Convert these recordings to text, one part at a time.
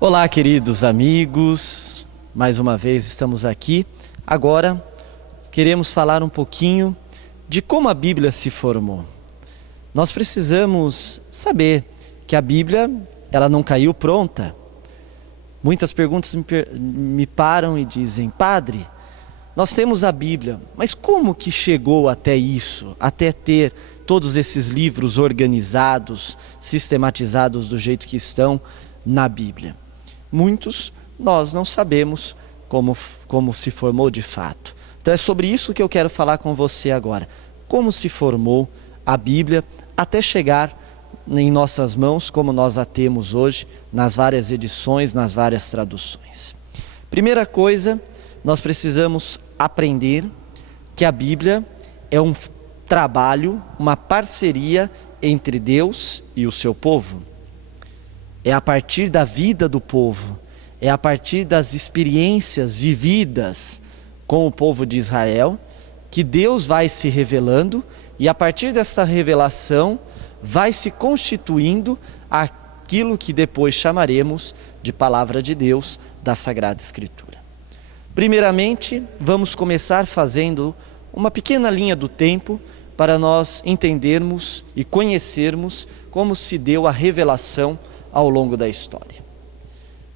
Olá, queridos amigos, mais uma vez estamos aqui. Agora queremos falar um pouquinho de como a Bíblia se formou. Nós precisamos saber que a Bíblia, ela não caiu pronta. Muitas perguntas me param e dizem: Padre, nós temos a Bíblia, mas como que chegou até isso, até ter todos esses livros organizados, sistematizados do jeito que estão na Bíblia? Nós não sabemos como se formou de fato. Então é sobre isso que eu quero falar com você agora. Como se formou a Bíblia até chegar em nossas mãos, como nós a temos hoje, nas várias edições, nas várias traduções. Primeira coisa, nós precisamos aprender que a Bíblia é um trabalho, uma parceria entre Deus e o seu povo. É a partir da vida do povo, é a partir das experiências vividas com o povo de Israel, que Deus vai se revelando, e a partir desta revelação vai se constituindo aquilo que depois chamaremos de Palavra de Deus, da Sagrada Escritura. Primeiramente, vamos começar fazendo uma pequena linha do tempo para nós entendermos e conhecermos como se deu a revelação ao longo da história.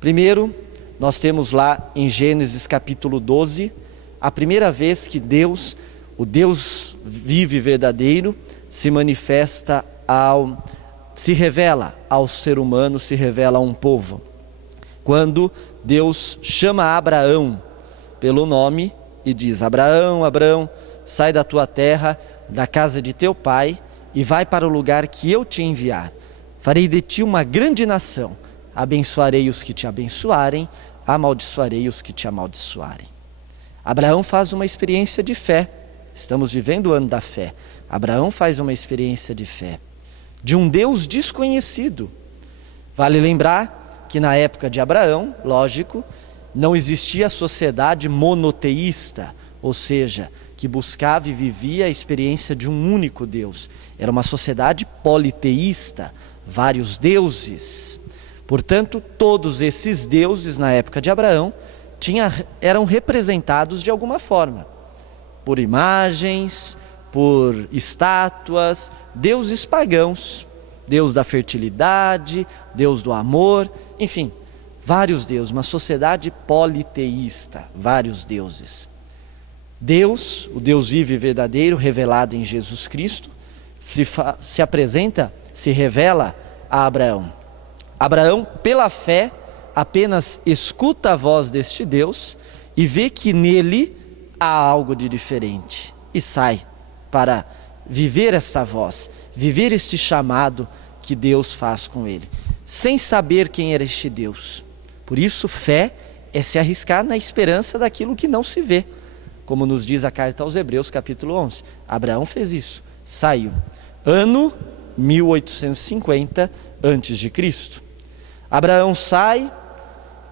Primeiro, nós temos lá em Gênesis capítulo 12, a primeira vez que Deus, o Deus vivo e verdadeiro, se manifesta se revela ao ser humano, se revela a um povo. Quando Deus chama Abraão pelo nome e diz: Abraão, Abraão, sai da tua terra, da casa de teu pai, e vai para o lugar que eu te enviar. Farei de ti uma grande nação, abençoarei os que te abençoarem, amaldiçoarei os que te amaldiçoarem. Abraão faz uma experiência de fé, estamos vivendo o ano da fé. Abraão faz uma experiência de fé, de um Deus desconhecido. Vale lembrar que na época de Abraão, lógico, não existia a sociedade monoteísta, ou seja, que buscava e vivia a experiência de um único Deus. Era uma sociedade politeísta, vários deuses. Portanto, todos esses deuses na época de Abraão eram representados de alguma forma, por imagens, por estátuas, deuses pagãos, Deus da fertilidade, Deus do amor, enfim, vários deuses, uma sociedade politeísta, vários deuses. Deus, o Deus vivo e verdadeiro, revelado em Jesus Cristo, se apresenta, se revela a Abraão. Abraão, pela fé, apenas escuta a voz deste Deus e vê que nele há algo de diferente e sai para viver esta voz, viver este chamado que Deus faz com ele, sem saber quem era este Deus. Por isso, fé é se arriscar na esperança daquilo que não se vê, como nos diz a carta aos Hebreus, capítulo 11. Abraão fez isso, saiu. Ano 1850 a.C. Abraão sai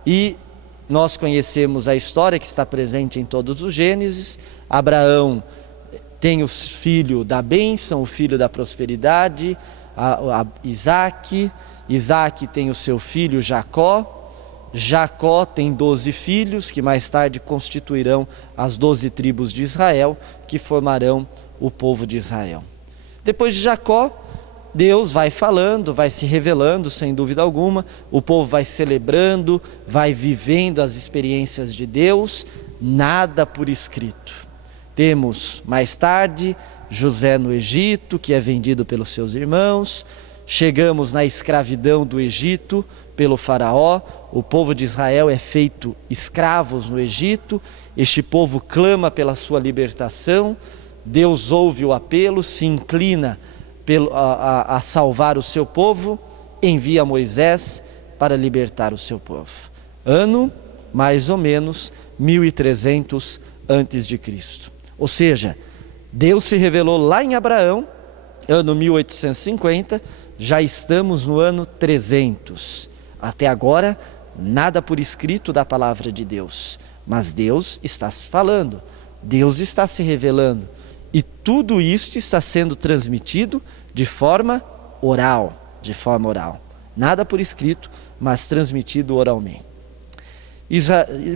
e nós conhecemos a história que está presente em todos os Gênesis. Abraão tem o filho da bênção, o filho da prosperidade, Isaac. Isaac tem o seu filho Jacó. Jacó tem 12 filhos, que mais tarde constituirão as 12 tribos de Israel, que formarão o povo de Israel. Depois de Jacó, Deus vai falando, vai se revelando, sem dúvida alguma, o povo vai celebrando, vai vivendo as experiências de Deus, nada por escrito. Temos mais tarde José no Egito, que é vendido pelos seus irmãos. Chegamos na escravidão do Egito pelo faraó. O povo de Israel é feito escravos no Egito. Este povo clama pela sua libertação. Deus ouve o apelo, se inclina a salvar o seu povo, envia Moisés para libertar o seu povo. Ano, mais ou menos, 1300 a.C. Ou seja, Deus se revelou lá em Abraão, ano 1850, já estamos no ano 300. Até agora, nada por escrito da palavra de Deus, mas Deus está falando, Deus está se revelando, e tudo isto está sendo transmitido de forma oral, Nada por escrito, mas transmitido oralmente.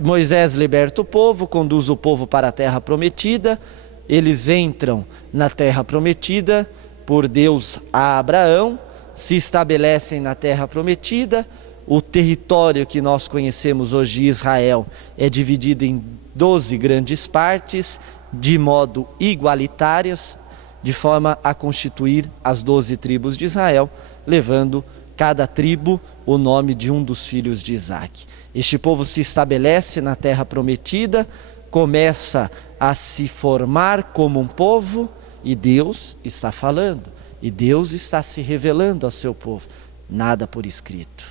Moisés liberta o povo, conduz o povo para a terra prometida. Eles entram na terra prometida por Deus a Abraão, se estabelecem na terra prometida. O território que nós conhecemos hoje, Israel, é dividido em 12 grandes partes, de modo igualitárias, de forma a constituir as 12 tribos de Israel, levando cada tribo o nome de um dos filhos de Isaque. Este povo se estabelece na terra prometida, começa a se formar como um povo, e Deus está falando, e Deus está se revelando ao seu povo, nada por escrito.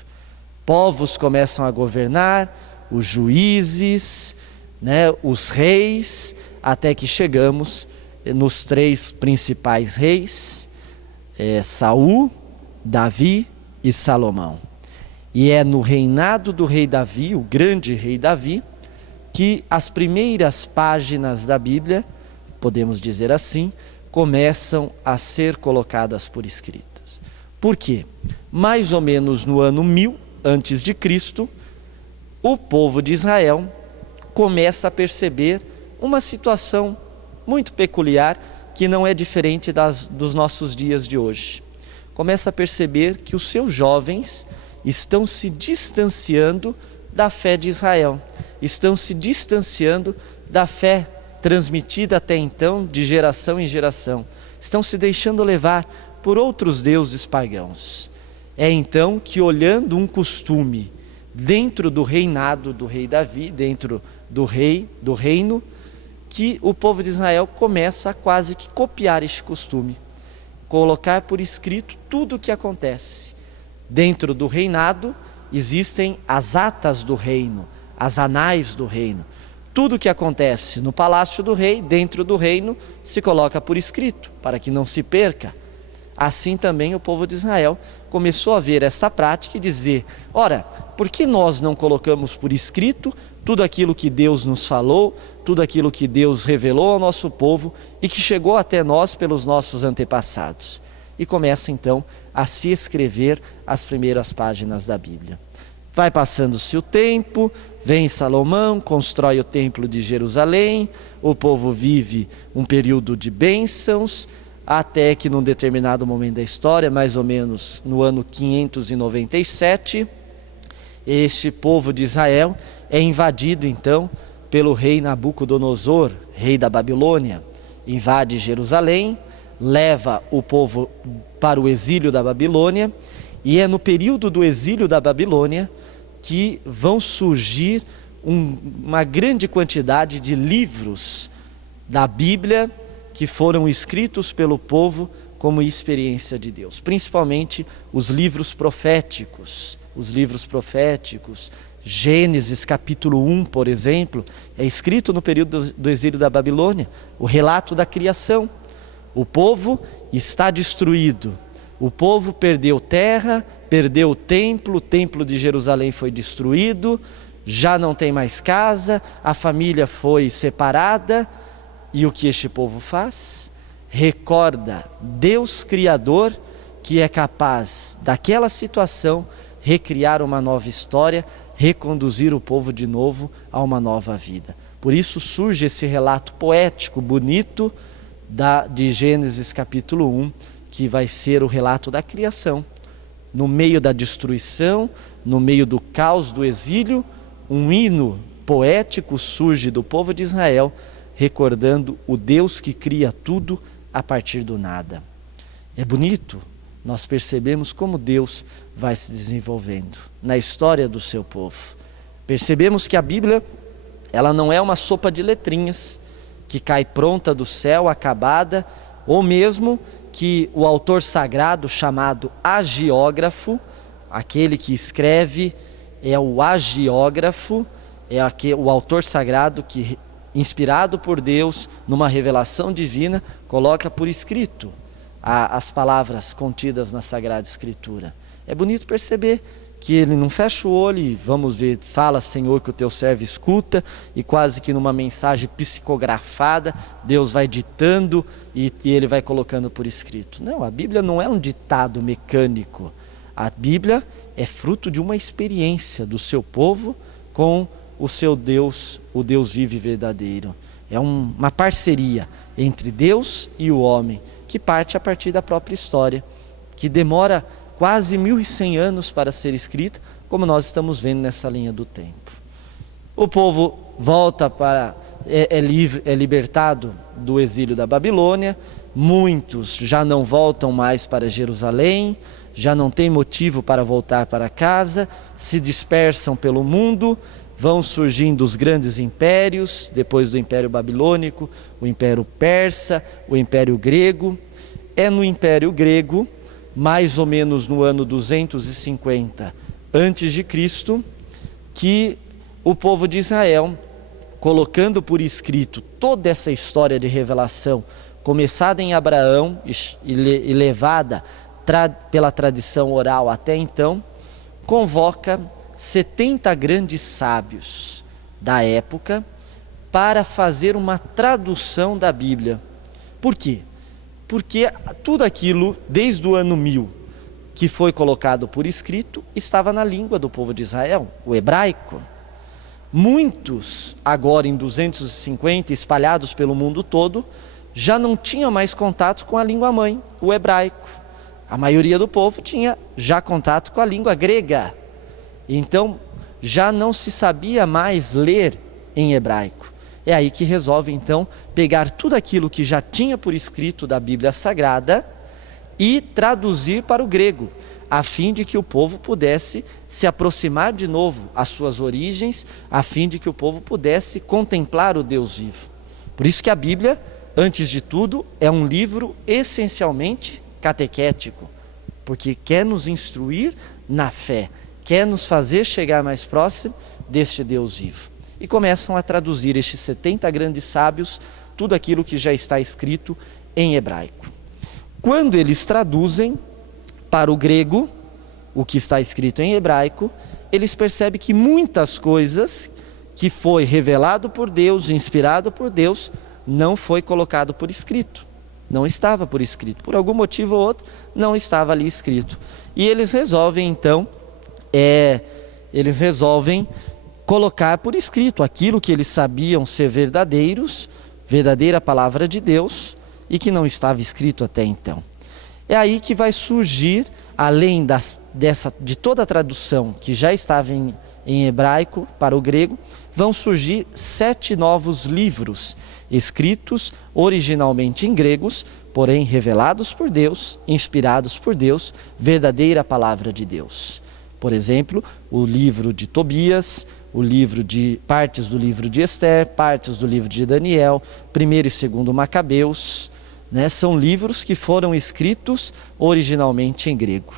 Povos começam a governar, os juízes, os reis, até que chegamos nos 3 principais reis, Saul, Davi e Salomão. E é no reinado do rei Davi, o grande rei Davi, que as primeiras páginas da Bíblia, podemos dizer assim, começam a ser colocadas por escritos. Por quê? Mais ou menos no ano 1000 antes de Cristo, o povo de Israel começa a perceber uma situação muito peculiar que não é diferente dos nossos dias de hoje. Começa a perceber que os seus jovens estão se distanciando da fé de Israel, estão se distanciando da fé transmitida até então de geração em geração, estão se deixando levar por outros deuses pagãos. É então que, olhando um costume dentro do reinado do rei Davi, dentro do reino, que o povo de Israel começa a quase que copiar este costume, colocar por escrito tudo o que acontece. Dentro do reinado existem as atas do reino, as anais do reino. Tudo o que acontece no palácio do rei, dentro do reino, se coloca por escrito, para que não se perca. Assim também o povo de Israel começou a ver essa prática e dizer: ora, por que nós não colocamos por escrito tudo aquilo que Deus nos falou, tudo aquilo que Deus revelou ao nosso povo e que chegou até nós pelos nossos antepassados? E começa então a se escrever as primeiras páginas da Bíblia. Vai passando-se o tempo, vem Salomão, constrói o templo de Jerusalém, o povo vive um período de bênçãos, até que num determinado momento da história, mais ou menos no ano 597, este povo de Israel é invadido então pelo rei Nabucodonosor, rei da Babilônia. Invade Jerusalém, leva o povo para o exílio da Babilônia, e é no período do exílio da Babilônia que vão surgir uma grande quantidade de livros da Bíblia que foram escritos pelo povo como experiência de Deus, principalmente os livros proféticos. Gênesis capítulo 1, por exemplo, é escrito no período do exílio da Babilônia, o relato da criação. O povo está destruído, o povo perdeu terra, perdeu o templo de Jerusalém foi destruído, já não tem mais casa, a família foi separada. E o que este povo faz? Recorda Deus Criador, que é capaz daquela situação recriar uma nova história, reconduzir o povo de novo a uma nova vida. Por isso surge esse relato poético, bonito, de Gênesis capítulo 1, que vai ser o relato da criação. No meio da destruição, no meio do caos do exílio, um hino poético surge do povo de Israel, recordando o Deus que cria tudo a partir do nada. É bonito, nós percebemos como Deus vai se desenvolvendo na história do seu povo. Percebemos que a Bíblia, ela não é uma sopa de letrinhas que cai pronta do céu, acabada, ou mesmo que o autor sagrado chamado agiógrafo, aquele que escreve é o agiógrafo, o autor sagrado que, inspirado por Deus, numa revelação divina, coloca por escrito as palavras contidas na Sagrada Escritura. É bonito perceber que ele não fecha o olho e vamos ver, fala Senhor que o teu servo escuta, e quase que numa mensagem psicografada, Deus vai ditando e ele vai colocando por escrito. Não, a Bíblia não é um ditado mecânico. A Bíblia é fruto de uma experiência do seu povo com o seu Deus, o Deus vivo e verdadeiro. É uma parceria entre Deus e o homem, que parte a partir da própria história, que demora quase 1100 anos para ser escrita, como nós estamos vendo nessa linha do tempo. O povo volta é libertado do exílio da Babilônia, muitos já não voltam mais para Jerusalém, já não tem motivo para voltar para casa, se dispersam pelo mundo, vão surgindo os grandes impérios, depois do Império Babilônico, o Império Persa, o Império Grego. É no Império Grego, mais ou menos no ano 250 a.C., que o povo de Israel, colocando por escrito toda essa história de revelação, começada em Abraão e levada pela tradição oral até então, convoca 70 grandes sábios da época para fazer uma tradução da Bíblia. Por quê? Porque tudo aquilo, desde o ano 1000, que foi colocado por escrito, estava na língua do povo de Israel, o hebraico. Muitos, agora em 250, espalhados pelo mundo todo, já não tinham mais contato com a língua mãe, o hebraico. A maioria do povo tinha já contato com a língua grega. Então, já não se sabia mais ler em hebraico. É aí que resolve, então, pegar tudo aquilo que já tinha por escrito da Bíblia Sagrada e traduzir para o grego, a fim de que o povo pudesse se aproximar de novo às suas origens, a fim de que o povo pudesse contemplar o Deus vivo. Por isso que a Bíblia, antes de tudo, é um livro essencialmente catequético, porque quer nos instruir na fé, quer nos fazer chegar mais próximo deste Deus vivo. E começam a traduzir estes 70 grandes sábios tudo aquilo que já está escrito em hebraico. Quando eles traduzem para o grego o que está escrito em hebraico, eles percebem que muitas coisas que foi revelado por Deus, inspirado por Deus, não foi colocado por escrito. Não estava por escrito. Por algum motivo ou outro, não estava ali escrito. E eles resolvem, então, colocar por escrito aquilo que eles sabiam ser verdadeira palavra de Deus, e que não estava escrito até então. É aí que vai surgir, além de toda a tradução que já estava em hebraico para o grego, vão surgir 7 novos livros, escritos originalmente em gregos, porém revelados por Deus, inspirados por Deus, verdadeira palavra de Deus. Por exemplo, o livro de Tobias, partes do livro de Esther, partes do livro de Daniel, 1º e 2º Macabeus, são livros que foram escritos originalmente em grego.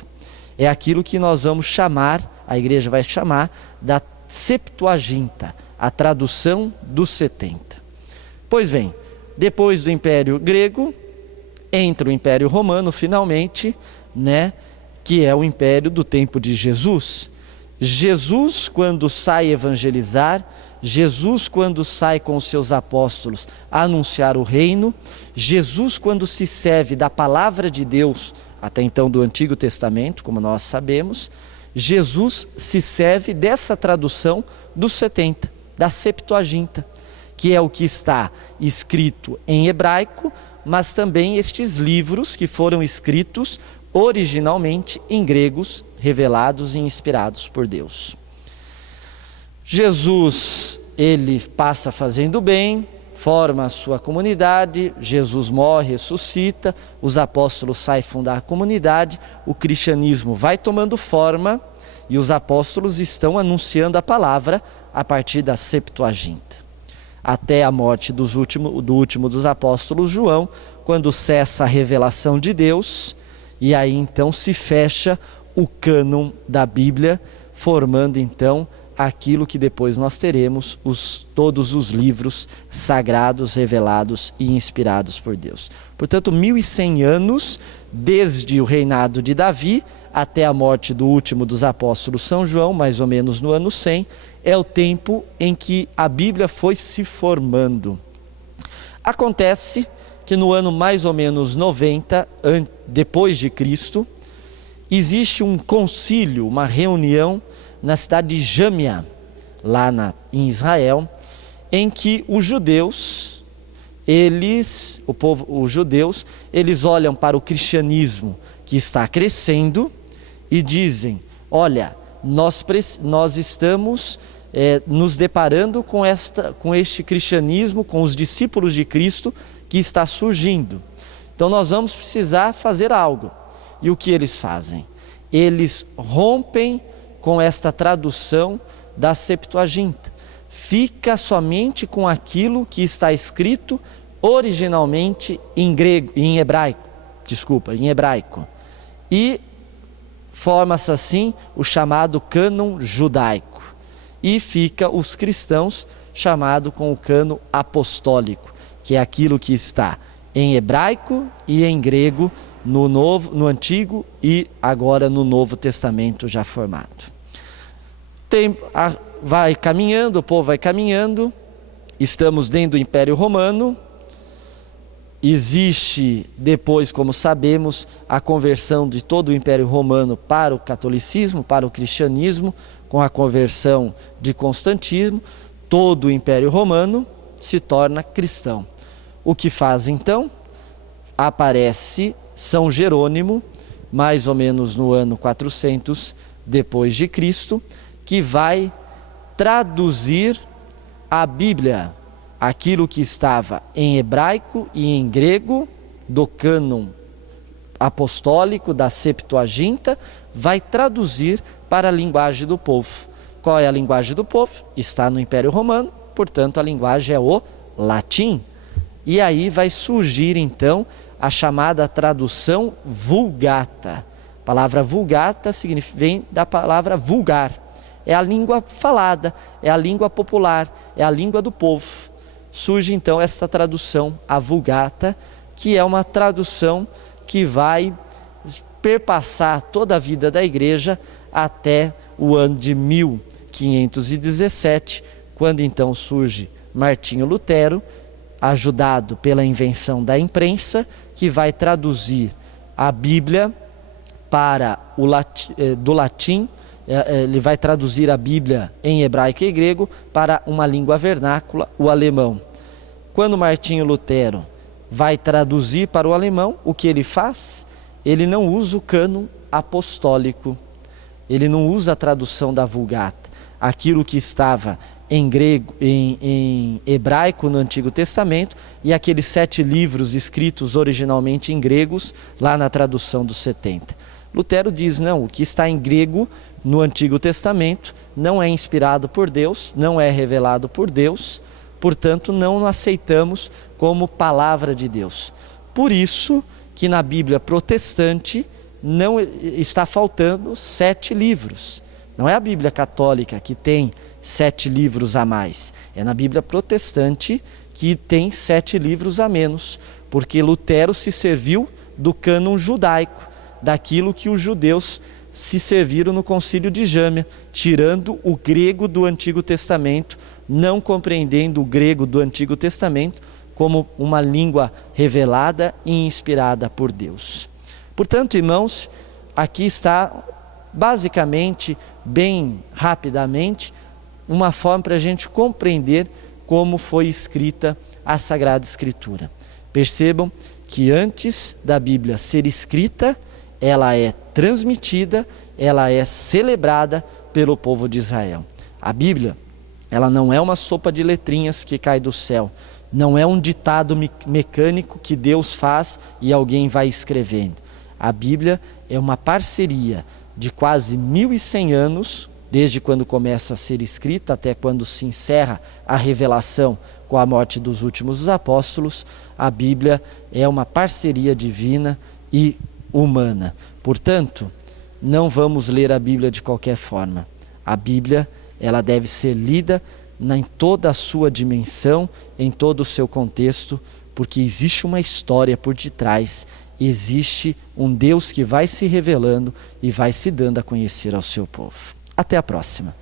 É aquilo que nós vamos chamar, a igreja vai chamar, da Septuaginta, a tradução dos 70. Pois bem, depois do Império Grego, entra o Império Romano finalmente, que é o império do tempo de Jesus. Jesus, quando sai evangelizar, Jesus, quando sai com os seus apóstolos a anunciar o reino, Jesus, quando se serve da palavra de Deus, até então do Antigo Testamento, como nós sabemos, Jesus se serve dessa tradução dos 70, da Septuaginta, que é o que está escrito em hebraico, mas também estes livros que foram escritos originalmente em gregos, revelados e inspirados por Deus. Jesus, ele passa fazendo bem, forma a sua comunidade, Jesus morre, ressuscita, os apóstolos saem fundar a comunidade, o cristianismo vai tomando forma e os apóstolos estão anunciando a palavra a partir da Septuaginta. Até a morte do último dos apóstolos, João, quando cessa a revelação de Deus, e aí então se fecha o cânon da Bíblia, formando então aquilo que depois nós teremos, todos os livros sagrados, revelados e inspirados por Deus. Portanto, 1100 anos, desde o reinado de Davi até a morte do último dos apóstolos, São João, mais ou menos no ano 100, é o tempo em que a Bíblia foi se formando. Acontece que no ano mais ou menos 90, depois de Cristo, existe um concílio, uma reunião na cidade de Jâmia, lá em Israel, em que os judeus, os judeus, eles olham para o cristianismo que está crescendo e dizem: olha, nós estamos nos deparando com este cristianismo, com os discípulos de Cristo que está surgindo. Então nós vamos precisar fazer algo. E o que eles fazem? Eles rompem com esta tradução da Septuaginta. Fica somente com aquilo que está escrito originalmente em hebraico. E forma-se assim o chamado cânon judaico. E fica os cristãos chamado com o cânon apostólico, que é aquilo que está em hebraico e em grego, no Antigo e agora no Novo Testamento já formado. Vai caminhando, o povo vai caminhando, estamos dentro do Império Romano. Existe depois, como sabemos, a conversão de todo o Império Romano para o catolicismo, para o cristianismo, com a conversão de Constantino. Todo o Império Romano se torna cristão. O que faz então? Aparece São Jerônimo, mais ou menos no ano 400 depois de Cristo, que vai traduzir a Bíblia, aquilo que estava em hebraico e em grego, do cânon apostólico, da Septuaginta, vai traduzir para a linguagem do povo. Qual é a linguagem do povo? Está no Império Romano, portanto a linguagem é o latim. E aí vai surgir então a chamada tradução Vulgata. A palavra Vulgata vem da palavra vulgar. É a língua falada, é a língua popular, é a língua do povo. Surge então esta tradução, a Vulgata, que é uma tradução que vai perpassar toda a vida da igreja até o ano de 1517, quando então surge Martinho Lutero, ajudado pela invenção da imprensa, que vai traduzir a Bíblia para do latim. Ele vai traduzir a Bíblia em hebraico e grego para uma língua vernácula, o alemão. Quando Martinho Lutero vai traduzir para o alemão, o que ele faz? Ele não usa o cânon apostólico, ele não usa a tradução da Vulgata. Aquilo que estava em grego, em hebraico no Antigo Testamento, e aqueles 7 livros escritos originalmente em gregos, lá na tradução dos 70. Lutero diz: não, o que está em grego no Antigo Testamento não é inspirado por Deus, não é revelado por Deus, portanto não aceitamos como palavra de Deus. Por isso que na Bíblia protestante não está faltando 7 livros. Não é a Bíblia católica que tem 7 livros a mais, é na Bíblia protestante que tem 7 livros a menos, porque Lutero se serviu do cânon judaico, daquilo que os judeus se serviram no concílio de Jâmia, tirando o grego do Antigo Testamento, não compreendendo o grego do Antigo Testamento como uma língua revelada e inspirada por Deus. Portanto, irmãos, aqui está basicamente, bem rapidamente, uma forma para a gente compreender como foi escrita a Sagrada Escritura. Percebam que antes da Bíblia ser escrita, ela é transmitida, ela é celebrada pelo povo de Israel. A Bíblia, ela não é uma sopa de letrinhas que cai do céu, não é um ditado mecânico que Deus faz e alguém vai escrevendo. A Bíblia é uma parceria de quase 1100 anos, desde quando começa a ser escrita até quando se encerra a revelação com a morte dos últimos apóstolos. A Bíblia é uma parceria divina e humana. Portanto, não vamos ler a Bíblia de qualquer forma. A Bíblia, ela deve ser lida em toda a sua dimensão, em todo o seu contexto, porque existe uma história por detrás, existe um Deus que vai se revelando e vai se dando a conhecer ao seu povo. Até a próxima.